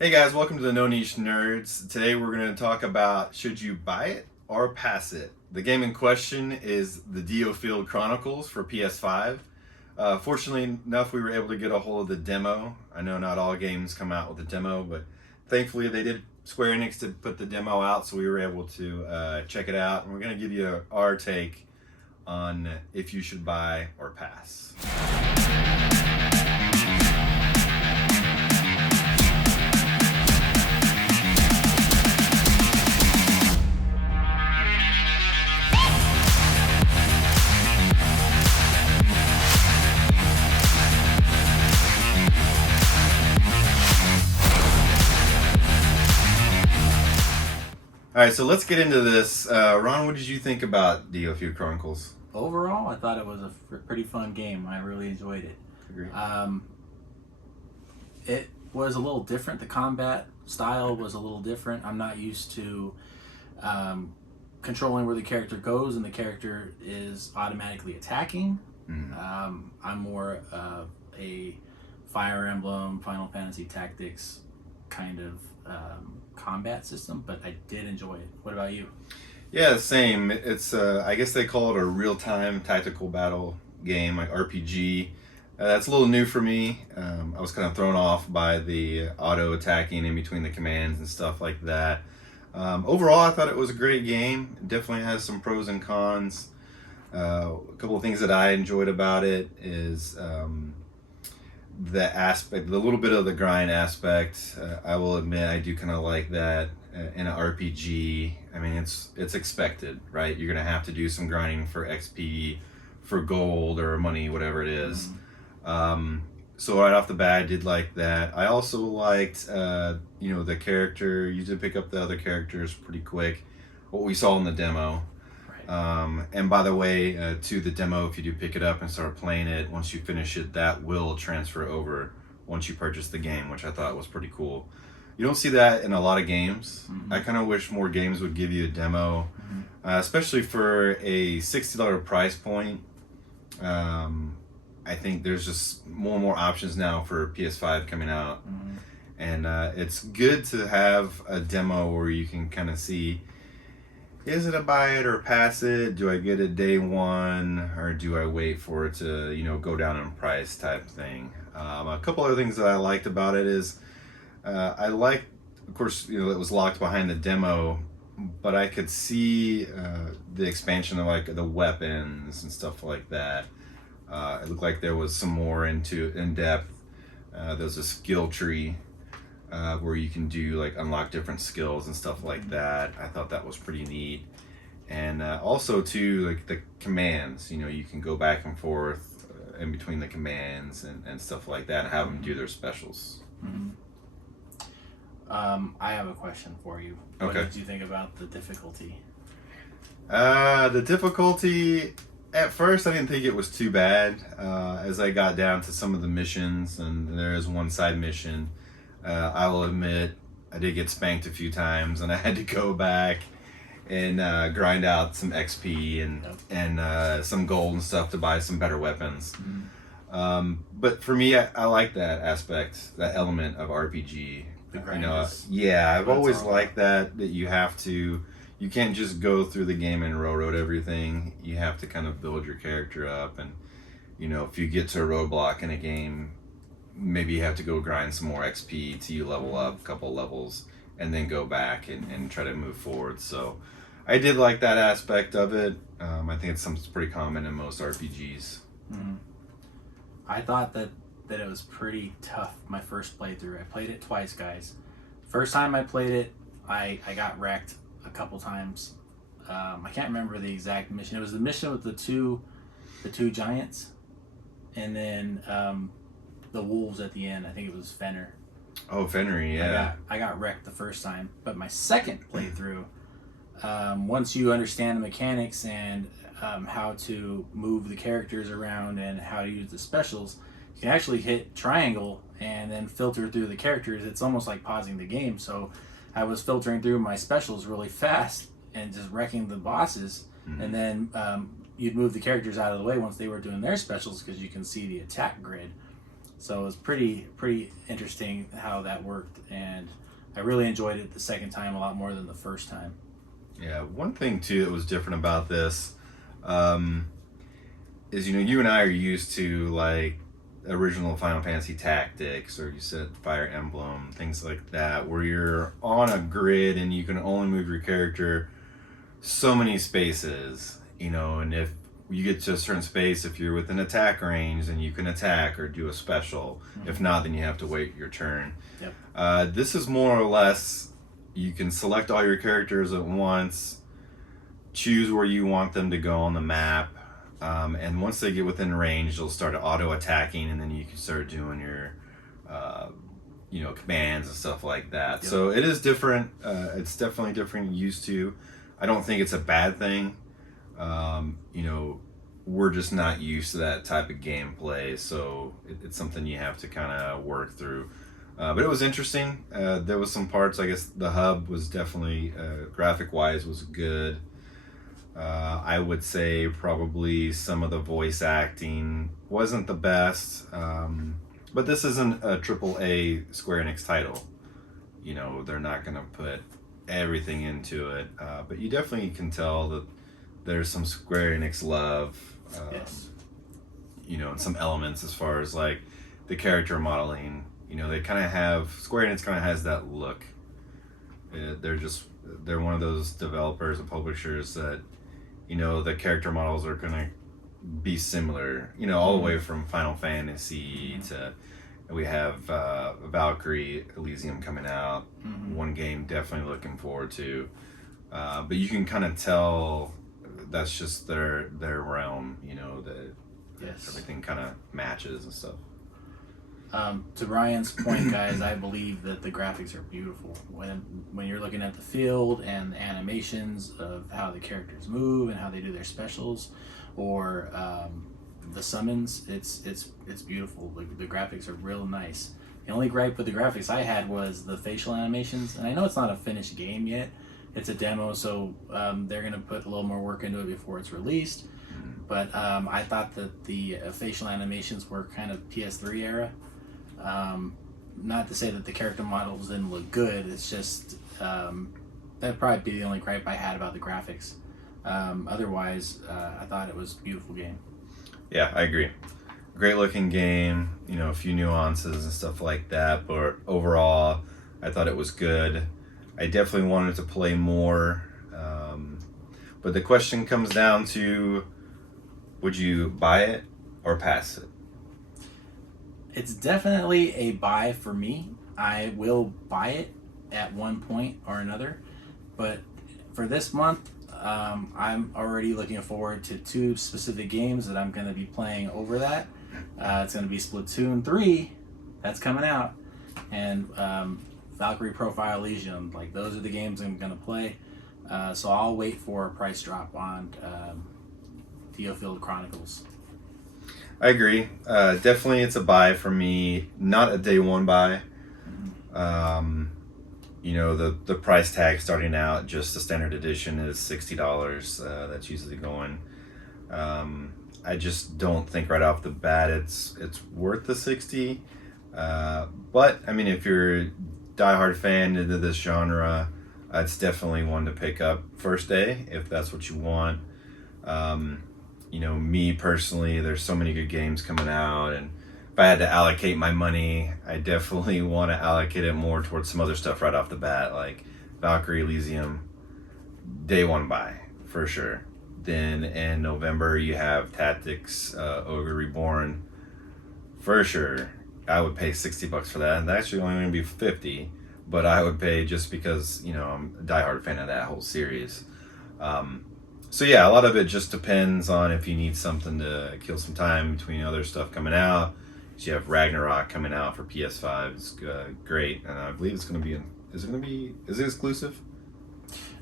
Hey guys, welcome to the No Niche Nerds. Today we're going to talk about should you buy it or pass it. The game in question is the DioField Chronicles for PS5. Fortunately enough, we were able to get a hold of the demo. I know not all games come out with a demo, but thankfully they did. Square Enix to put the demo out, so we were able to check it out. And we're going to give you our take on if you should buy or pass. All right, so let's get into this. Ron, what did you think about DioField Chronicles? Overall, I thought it was a pretty fun game. I really enjoyed it. Agree. It was a little different. The combat style was a little different. I'm not used to controlling where the character goes and the character is automatically attacking. I'm more of a Fire Emblem, Final Fantasy Tactics kind of combat system, but I did enjoy it. What about you? Yeah, same. It's I guess they call it a real-time tactical battle game, like RPG. That's a little new for me. I was kind of thrown off by the auto attacking in between the commands and stuff like that. Overall, I thought it was a great game. It definitely has some pros and cons. A couple of things that I enjoyed about it is the aspect, the little bit of the grind aspect. I will admit I do kind of like that in an RPG. I mean, it's expected, right? You're gonna have to do some grinding for XP, for gold or money, whatever it is. So right off the bat, I did like that. I also liked, the character. You did pick up the other characters pretty quick. What we saw in the demo. And by the way, to the demo, if you do pick it up and start playing it, once you finish it, that will transfer over once you purchase the game, which I thought was pretty cool. You don't see that in a lot of games. I kind of wish more games would give you a demo, especially for a $60 price point. I think there's just more and more options now for PS5 coming out. And it's good to have a demo where you can kind of see, is it a buy it or pass it? Do I get it day one, or do I wait for it to, go down in price type thing? A couple other things that I liked about it is, I liked, of course, it was locked behind the demo, but I could see the expansion of like the weapons and stuff like that. It looked like there was some more in depth. There's a skill tree where you can do like unlock different skills and stuff like that. I thought that was pretty neat. And also too, like the commands, you can go back and forth in between the commands and stuff like that and have them do their specials. I have a question for you. What Okay. did you think about the difficulty? The difficulty, at first I didn't think it was too bad. As I got down to some of the missions, and there is one side mission, I will admit I did get spanked a few times, and I had to go back and grind out some XP and some gold and stuff to buy some better weapons. But for me, I like that aspect, that element of RPG. The grind I've always liked that you can't just go through the game and railroad everything. You have to kind of build your character up, and if you get to a roadblock in a game, maybe you have to go grind some more XP till you level up a couple levels and then go back and try to move forward. So I did like that aspect of it. I think it's something pretty common in most RPGs. I thought that it was pretty tough my first playthrough. I played it twice, guys. First time I played it, I got wrecked a couple times. I can't remember the exact mission. It was the mission with the two giants, and then the wolves at the end. I think it was Fenrir. Oh, Fenrir, yeah. I got wrecked the first time, but my second playthrough, once you understand the mechanics and how to move the characters around and how to use the specials, you can actually hit triangle and then filter through the characters. It's almost like pausing the game. So I was filtering through my specials really fast and just wrecking the bosses. And then you'd move the characters out of the way once they were doing their specials, because you can see the attack grid. So it was pretty interesting how that worked, and I really enjoyed it the second time a lot more than the first time. Yeah, one thing too that was different about this um, is, you and I are used to like original Final Fantasy Tactics, or you said Fire Emblem, things like that, where you're on a grid and you can only move your character so many spaces, and if you get to a certain space, if you're within attack range, then you can attack or do a special. Mm-hmm. If not, then you have to wait your turn. Yep. This is more or less, you can select all your characters at once, choose where you want them to go on the map, and once they get within range, they'll start auto attacking, and then you can start doing your commands and stuff like that. Yep. So it is different. It's definitely different used to. I don't think it's a bad thing. We're just not used to that type of gameplay, so it's something you have to kind of work through. But it was interesting. There was some parts, I guess the hub was definitely, graphic-wise, was good. I would say probably some of the voice acting wasn't the best. But this isn't a AAA Square Enix title. They're not going to put everything into it. But you definitely can tell that there's some Square Enix love. Yes. And some elements as far as like the character modeling. They kind of have, Square Enix kind of has that look. They're one of those developers and publishers that, the character models are going to be similar, all the way from Final Fantasy to, we have Valkyrie Elysium coming out. Mm-hmm. One game definitely looking forward to. But you can kind of tell that's just their realm, that Yes. everything kind of matches and stuff. To Ryan's point, guys, I believe that the graphics are beautiful. When you're looking at the field and the animations of how the characters move and how they do their specials, or the summons, it's beautiful. The graphics are real nice. The only gripe with the graphics I had was the facial animations, and I know it's not a finished game yet. It's a demo, so they're gonna put a little more work into it before it's released. But I thought that the facial animations were kind of PS3 era. Not to say that the character models didn't look good, it's just that'd probably be the only gripe I had about the graphics. Otherwise, I thought it was a beautiful game. Yeah, I agree. Great looking game, a few nuances and stuff like that, but overall, I thought it was good. I definitely wanted to play more, but the question comes down to, would you buy it or pass it? It's definitely a buy for me. I will buy it at one point or another, but for this month, I'm already looking forward to two specific games that I'm going to be playing over that. It's going to be Splatoon 3, that's coming out, and Valkyrie Profile Elysium. Like, those are the games I'm going to play. So I'll wait for a price drop on DioField Chronicles. I agree. Definitely it's a buy for me, not a day one buy. The price tag starting out, just the standard edition, is $60. That's usually going. I just don't think right off the bat it's worth the 60. But I mean, if you're a diehard fan into this genre, it's definitely one to pick up first day if that's what you want. Me personally, there's so many good games coming out, and if I had to allocate my money, I definitely want to allocate it more towards some other stuff right off the bat, like Valkyrie Elysium, day one buy for sure. Then in November you have Tactics Ogre Reborn, for sure. I would pay $60 for that, and that's actually only going to be $50, but I would pay just because I'm a diehard fan of that whole series. So yeah, a lot of it just depends on if you need something to kill some time between other stuff coming out. So you have Ragnarok coming out for PS5. It's great, and I believe it's going to be is it exclusive?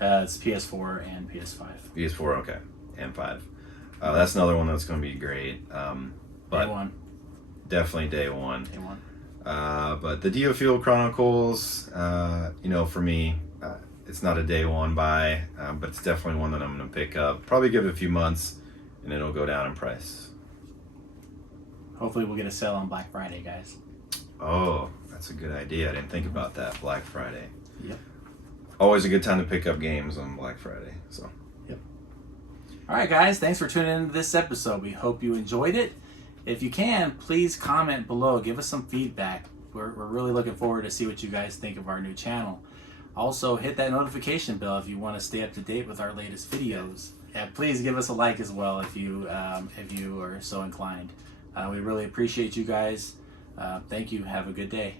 It's PS4 and PS5. PS4, okay, and 5. That's another one that's going to be great. But Day one. Definitely day one. Day one. But the DioField Chronicles, for me, it's not a day one buy, but it's definitely one that I'm going to pick up. Probably give it a few months, and it'll go down in price. hopefully we'll get a sale on Black Friday, guys. Oh, that's a good idea. I didn't think about that. Black Friday. Yep. Always a good time to pick up games on Black Friday. So. Yep. All right, guys. Thanks for tuning into this episode. We hope you enjoyed it. If you can, please comment below. Give us some feedback. We're really looking forward to see what you guys think of our new channel. Also, hit that notification bell if you want to stay up to date with our latest videos. And please give us a like as well if you are so inclined. We really appreciate you guys. Thank you. Have a good day.